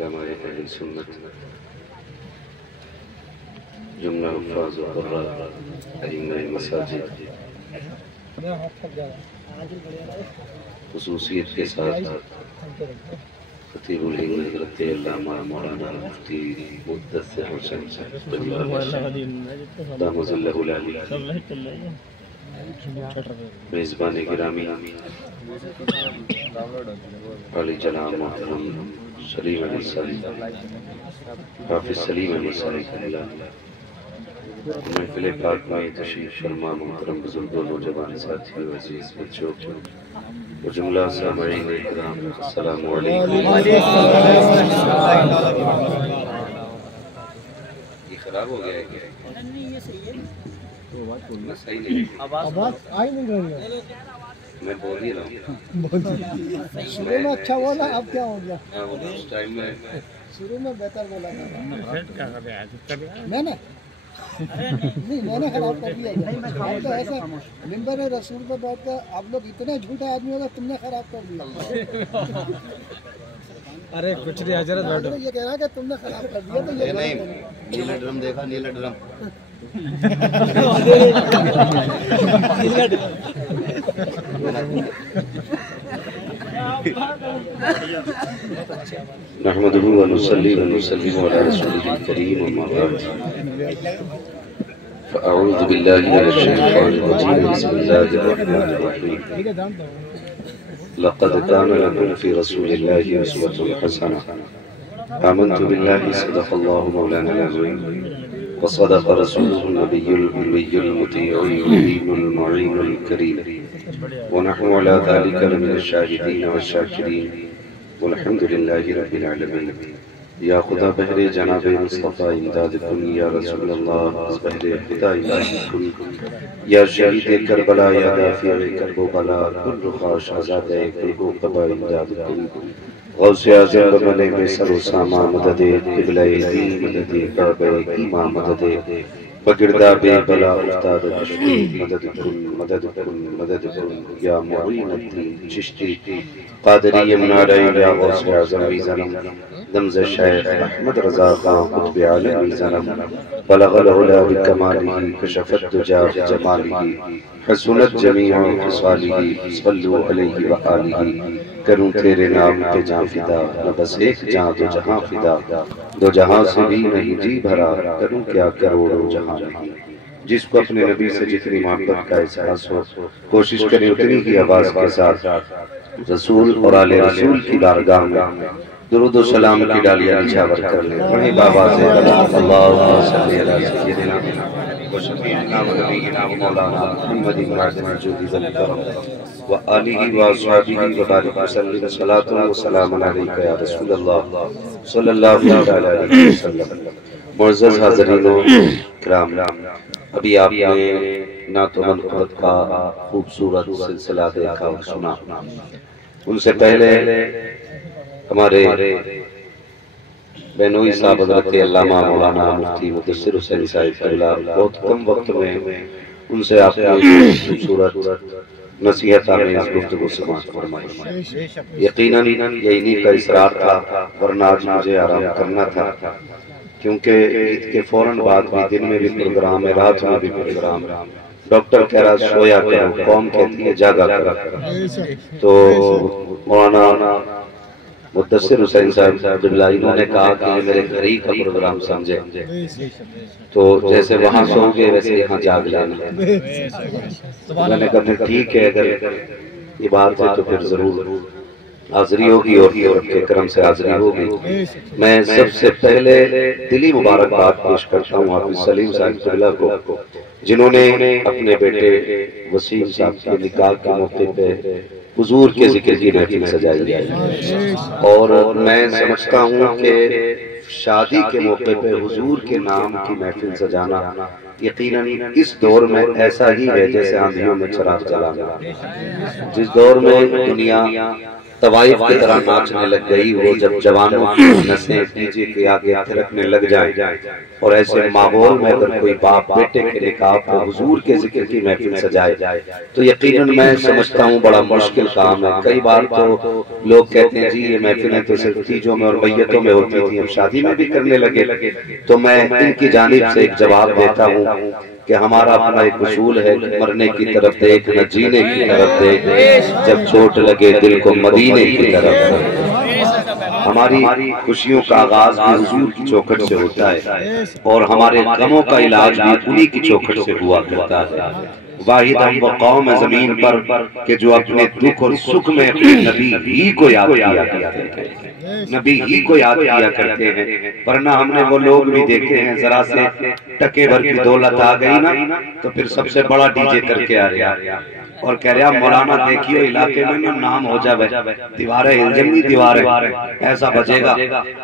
उलमाए अहले सुन्नत जुमला हुफ़ाज़ व क़ुर्रा अइम्माए मसाजिद ख़ुसूसियत के साथ खतीबुल हिंद हज़रत अल्लामा मौलाना मुफ्ती मुद्दस्सिर हुसैन दामज़ल्लहुल अली मेज़बान गिरामी अली जनाब मोहतरम सलीम अली साहिब हाफिज़ सलीम अली साहिब महफ़िल पाक में तशरीफ़ फरमा मोहतरम बुज़ुर्गों नौजवान साथियों अज़ीज़ बच्चों और जुमला सामईन इकराम अस्सलामु अलैकुम। ये खराब हो गया है क्या? नहीं ये सही है। सही नहीं आवाज़ आई नहीं रही है। मैं बोल ही रहा हूँ। शुरू में अच्छा बोला अब क्या हो गया? उस टाइम में शुरू में बेहतर बोला था मैंने नहीं मैंने खराब कर दिया। तो ऐसा मिंबर रसूल पर बैठ कर आप लोग इतने झूठे आदमी होगा तुमने खराब कर दिया। अरे कुछ नहीं हजरत बैठो ये कह रहा है कि तुमने खराब कर दिया तो ये नहीं नीला ड्रम देखा नीला ड्रम नहमदुहु व नुसल्ली व नुसल्लिमु अला रसूलिल करीम अम्मा बाद फ़अऊज़ु बिल्लाहि मिनश शैतानिर रजीम बिस्मिल्लाहिर रहमानिर रहीम लक़द कान लकुम फ़ी रसूलिल्लाहि उस्वतुन हसनह आमन्तु बिल्लाहि सदक़ल्लाहु मौलाना अज़ीम व सदक़ रसूलुहुन नबियुल उम्मियुल मुतीउल अलीमुल मुईनुल करीम व नहनु अला ज़ालिका लमिनश शाहिदीन व शाकिरीन वल्हम्दुलिल्लाहि रब्बिल आलमीन। या खुदा बहरे जनाब मुस्तफ़ा इमदाद कुन या रसूल अल्लाह बहरे खुदा इमदाद कुन या शहीद करबला या दाफिए करबला कुल्लु खाश आज़ाद कुल्लु क़बा इमदाद कुन गौसे आज़म बने में सरोसामा मदद क़िबला दी मदद काबा ईमा मदद बगिरदा बेबला उस्ताद चिश्ती मदद कुन या मुईनुद्दीन चिश्ती क़ादरी यमनाराई या गौसे आज़म ज़नम दमज़ शेख अहमद रज़ा खां कुतुब आलमी ज़नम बलग़ल उला बिकमालिही कशफ़त दुजा बिजमालिही हसनत जमीअ ख़िसालिही सल्लु अलैहि व आलिही। करूं तेरे नाम पे जां फिदा न बस एक जां दो जहां फिदा दो जहां से भी नहीं जी भरा करूं क्या करोड़ों जहां नहीं। जिसको अपने नबी से जितनी मोहब्बत का एहसास हो कोशिश करें उतनी ही आवाज़ के साथ रसूल और आले रसूल की बारगाह में दुरूद व सलाम की डालियां निछावर कर ले। वही बाबा से अल्लाहुम्मा सल्ली अला सय्यिदिना व शफीइना व नबीना व मौलाना मुहम्मदिन मौजूदी वल करम व आलिहि व अस्हाबिहि व बारिक वसल्लिम सलातु व सलामुन अलैका या रसूलल्लाह सल्लल्लाहु अलैहि वसल्लम। मुअज़्ज़ज़ हाज़रीनो किराम, अभी आपने नात व मनक़बत का खूबसूरत सिलसिला देखा और सुना। उनसे पहले हमारे बेनोई साहब हज़रत अल्लामा मौलाना मुफ्ती मुद्दस्सिर हुसैन साहिब क़िबला बहुत कम वक्त में उनसे आपने खूबसूरत नसीहत आमेज़ गुफ्तगू समाअत फरमाई। यकीनन ये इन्हीं का इसरार था, वरना आज मुझे आराम करना था क्योंकि ईद के फौरन बाद भी दिन में भी प्रोग्राम है, रात में भी प्रोग्राम है। डॉक्टर कह रहा सोया करो, कौम कहती है जागा करो। तो मौलाना मुद्दस्सिर हुसैन साहब क़िबला इन्होंने कहा कि ये मेरे घर ही का प्रोग्राम समझे, तो जैसे वहाँ सोओगे वैसे यहाँ जाग लेना। मैंने कहा ठीक है, अगर ये बात है तो फिर जरूर हाजिरी होगी और रब के करम से हाजिरी होगी। मैं सबसे पहले दिली मुबारकबाद पेश करता हूँ हाफिज़ सलीम साहिब क़िबला को, जिन्होंने अपने बेटे वसीम साहब के निकाह के मौके पे हुजूर के जिक्र की महफिल सजाई है। और मैं समझता हूँ कि शादी के मौके पे हुजूर के नाम की महफिल सजाना यकीनन इस दौर में ऐसा ही है जैसे आंधियों में चिराग जलाना। जिस दौर में दुनिया तवाइफ की तरह नाचने लग गई। वो जब जवानों की नसें डीजे के आगे थिरकने लग जाए और ऐसे माहौल में अगर कोई बाप बेटे के निकाह पर हुजूर के जिक्र की महफिल सजाए तो यकीनन मैं समझता हूँ बड़ा मुश्किल काम है। कई बार तो लोग कहते हैं जी ये महफिलें तो सिर्फ तीजों में और मैयतों में होती थी, अब शादी में भी करने लगे। तो मैं इनकी जानिब से एक जवाब देता हूँ कि हमारा अपना एक उसूल है, मरने की तरफ देख न जीने की तरफ देख, जब चोट लगे दिल को मदीने की तरफ। हमारी खुशियों का आगाज भी हुजूर की चौखट से होता है और हमारे गमों का इलाज भी उन्हीं की चौखट से हुआ करता है। वाहिद हम वो कौम है जमीन पर कि जो अपने दुख और सुख में अपने नबी ही को याद किया करते हैं, नबी ही को याद किया करते हैं। वरना हमने वो लोग भी देखे हैं, जरा से टके भर की दौलत आ गई ना तो फिर सबसे बड़ा डीजे करके आ रहा और कह रहा मौलाना देखियो इलाके में ना नाम हो जावे, दीवारें हिल जाएंगी, दीवारें ऐसा बजेगा,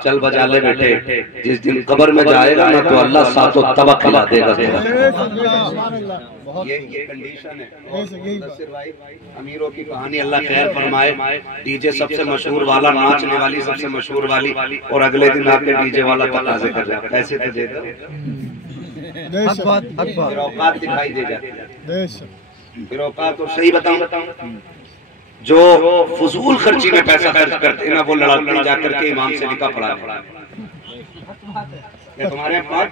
चल बजा ले बेटे, जिस दिन कब्र में जाएगा ना तो अल्लाह सातों तबक खिला देगा। ये कंडीशन है। नसीर भाई अमीरों की कहानी अल्लाह खैर फरमाए। डीजे सबसे मशहूर वाला, नाचने वाली सबसे मशहूर वाली, और अगले दिन आके डीजे वाला तकाजे कर रहा है, पैसे तो दे दो, फिर औकात दिखाई दे जाती। फिर औकात तो सही बताऊं, जो फजूल खर्ची में पैसा खर्च करते ना वो लड़ाते जाकर के इमाम से निकाह पढ़ा। तुम्हारे पास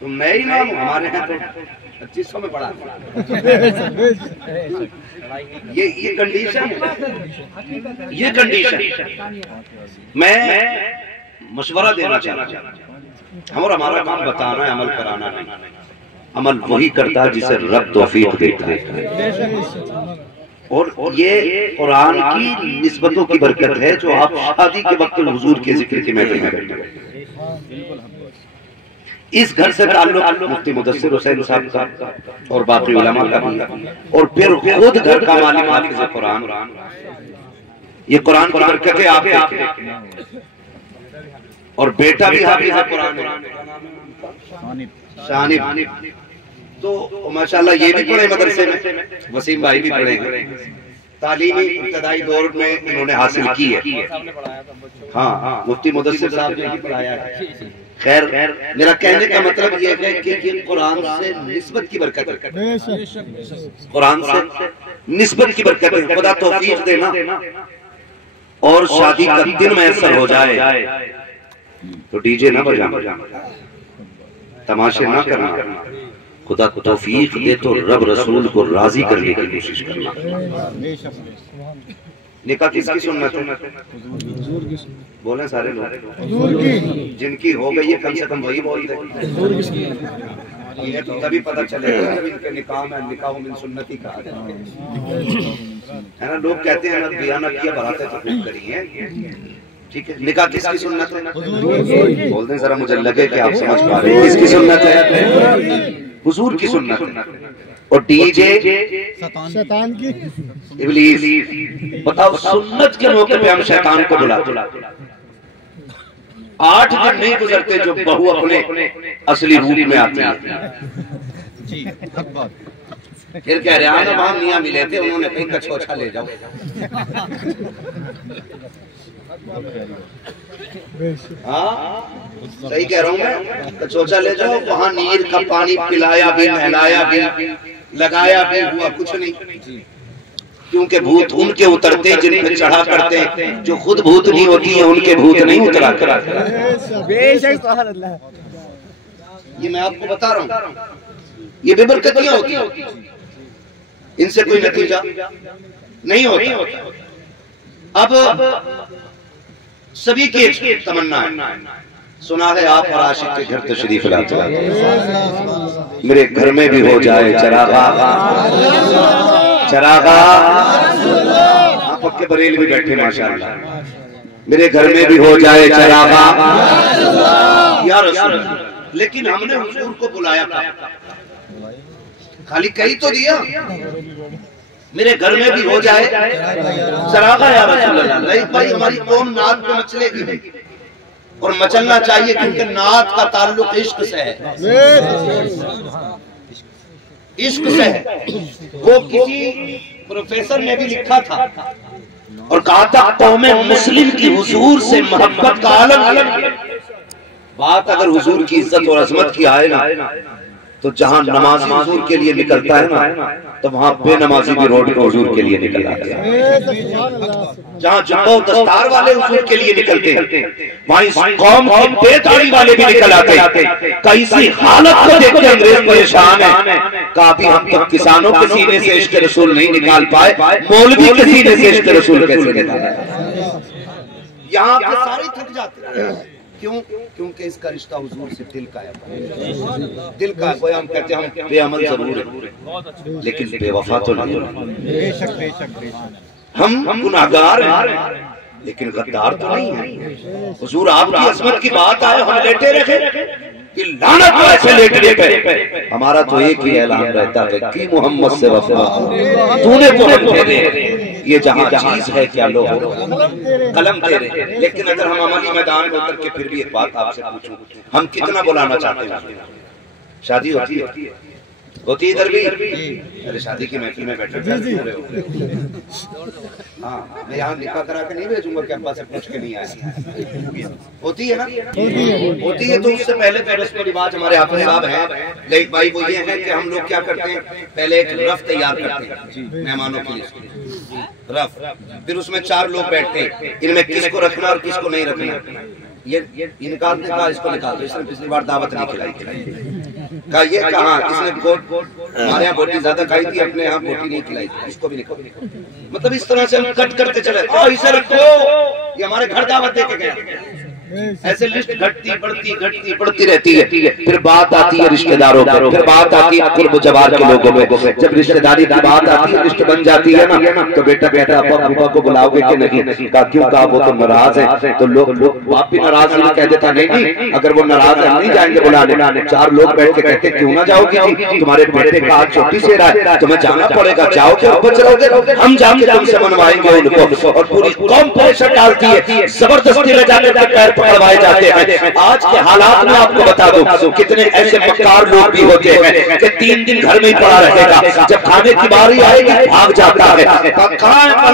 तुम नए ही नाम, हमारे यहाँ तो 2500 में पढ़ा। ये कंडीशन है, ये कंडीशन। मैं मशवरा देना चाहता हूँ और हमारा काम बताना है, अमल कराना नहीं। अमल वही करता है जिसे रब तौफीक देता है, और ये कुरान की निस्बतों की बरकत है जो आप शादी के वक्त हुजूर के जिक्र की महफिल में करते हैं। इस घर से ताल्लुक मुफ्ती मुदस्सिर हुसैन साहब का और बाकी उलमा का भी, और फिर खुद घर का मालिक हाफिज कुरान, ये कुरान की बरकतें आप देखें, और बेटा भी हाफिज कुरान है शानिब। तो माशाल्लाह ये भी पढ़े मदरसे में, वसीम भाई भी पढ़े, तालीमी इब्तदाई दौर में इन्होंने हासिल की है। हाँ, मुफ्ती मुदस्सिर साहब ने भी पढ़ाया है। खैर, मेरा कहने का मतलब ये है कि कुरान से निस्बत की बरकत है, कुरान से निस्बत की बरकत है। खुदा तौफीक देना और शादी का दिन मैसर हो जाए तो डीजे ना बजाना, तमाशे ना करना। खुदा को तौफीक दे तो रब रसूल को राजी करने की कोशिश करना। निकाह किसकी सुन्नत है? बोले सारे लोग, जिनकी हो गई है कम से कम वही बोल दे। इन्हें तो तभी पता चलेगा जब इनके निकाह में निकाह मिन सुन्नती कहा है ना। लोग कहते हैं ना बयाना किया बराते तो खूब करी है, ठीक है। निकाह किसकी सुन्नत है? बोल दें जरा, मुझे लगे कि आप समझ पा रहे हैं किसकी सुन्नत है। हुजूर की सुन्नत है। और डीजे शैतान की, इब्लीस। बताओ, सुन्नत के मौके पे हम शैतान को बुलाते। 8 दिन नहीं गुजरते जो बहू अपने असली रूप में आती है। फिर कह रहे हैं वहां मियां मिले थे, उन्होंने कहीं कछोछा ले जाओ। हाँ सही कह रहा हूँ मैं, कछोछा ले जाओ, वहां नीर का पानी पिलाया भी, नहलाया भी, लगाया भी, हुआ कुछ नहीं। क्योंकि भूत उनके उतरते जिन पे चढ़ा करते, जो खुद भूत नहीं होती है उनके भूत नहीं उतरा करते। ये मैं आपको बता रहा हूँ, ये बेबरकतियां होती हैं, इनसे कोई नतीजा नहीं होता। अब सभी की एक तमन्ना है, सुना है आप और आशिक के घर तशरीफ लाते हैं। मेरे घर में भी हो जाए चरागा, चरागा। आप पक्के बरेल भी बैठे माशाअल्लाह। मेरे घर में भी हो जाए चरागा या रसूल। लेकिन हमने हुजूर को बुलाया था, खाली कही तो दिया मेरे घर में भी हो जाए चरागा या रसूल अल्लाह। नहीं भाई, हमारी कौम नात को मचलेगी और मचलना चाहिए, क्योंकि नात का ताल्लुक इश्क से है, इश्क से है। वो किसी प्रोफेसर ने भी लिखा था और कहा था कौम मुस्लिम की हुजूर से मोहब्बत का आलम। बात अगर हुजूर की इज्जत और अजमत की आए ना, तो जहां नमाजी हुजूर के लिए निकलता है ना, तो वहां बेनमाजी भी रोड पे हुजूर के लिए निकल आते हैं। जहां जुब्बा दस्तार वाले हुजूर के लिए निकलते हैं, वहीं इस कौम के बेदाढ़ी वाले भी निकल आते हैं। कैसी हालत को देख के अंग्रेज परेशान है। काफी हम तो किसानों के सीने से इश्क रसूल नहीं निकाल पाए, मौलवी के सीने से इश्क रसूल कैसे निकाला? यहाँ के सारे थक जाते हैं। क्यों? क्योंकि इसका रिश्ता हुजूर से दिल का है, दिल का। कोई हम कहते हैं हम बेअमल जरूर है, लेकिन बेवफा तो नहीं। हम गुनाहगार हैं, लेकिन गद्दार तो नहीं है। हुजूर आपकी अजमत की बात आए, हम लेटे रखे कि लानत को ऐसे लेटने पे। हमारा तो एक ही ऐलान रहता है कि मोहम्मद से वफा तूने तो हम तेरे, ये जहां चीज है क्या लो कलम तेरे। लेकिन अगर हम अमली मैदान में उतर के फिर भी एक बात आपसे पूछूं, हम कितना बुलाना चाहते हैं? शादी होती इधर भी? अरे शादी की महफिल में बैठे हाँ, मैं यहाँ लिखा करा के नहीं भेजूंगा कि अब्बा से पूछ के नहीं आया। होती है ना? होती है। तो उससे पहले तो रस्म रिवाज हमारे हाफिज साहब हैं, लेकिन भाई वो ये है कि हम लोग क्या करते हैं, पहले एक रफ तैयार करते हैं मेहमानों के लिए, रफ। फिर उसमें 4 लोग बैठते हैं, इनमें किसको रखना और किसको नहीं रखना। ये इनकार ने कहा इसको निकाल दो, इसने पिछली बार दावत नहीं खिलाई। कहा ये कहा इसने हमारे यहाँ बोटी ज्यादा खाई थी, अपने यहाँ बोटी नहीं खिलाई, इसको भी निकाल। मतलब इस तरह से हम कट करते चले, इसे रखो, ये हमारे घर दावत दे के गए। ऐसे लिस्ट घटती बढ़ती रहती है। फिर बात आती है रिश्तेदारों पे, फिर बात आती है कुर्ब जवार के लोगों पे। जब रिश्तेदारी की बात आती है, लिस्ट बन जाती है ना, तो बेटा कहता है अब्बा फूफा को बुलाओगे कि नहीं? कहा क्यों? कहा वो तो नाराज है। तो लोग बाप भी नाराज नहीं, कह देता नहीं, अगर वो नाराज है हम नहीं जाएंगे बुलाने। 4 लोग बैठ के कहते क्यों ना जाओगे, तुम्हारे बेटे का हाथ छोटी से रहा है, तुम्हें जाना पड़ेगा, जाओगे ऊपर चलोगे, हम जाके तुमसे मनवाएंगे उनको। और पूरी कौम प्रेशर डालती है, जबरदस्ती ले जाकर पैर पकड़वाए जाते हैं। आज के हालात में आपको बता दूं कितने ऐसे मक्कार लोग भी होते हैं कि 3 दिन घर में ही पड़ा रहेगा, जब खाने की बारी आएगी भाग जाता है। कहाँ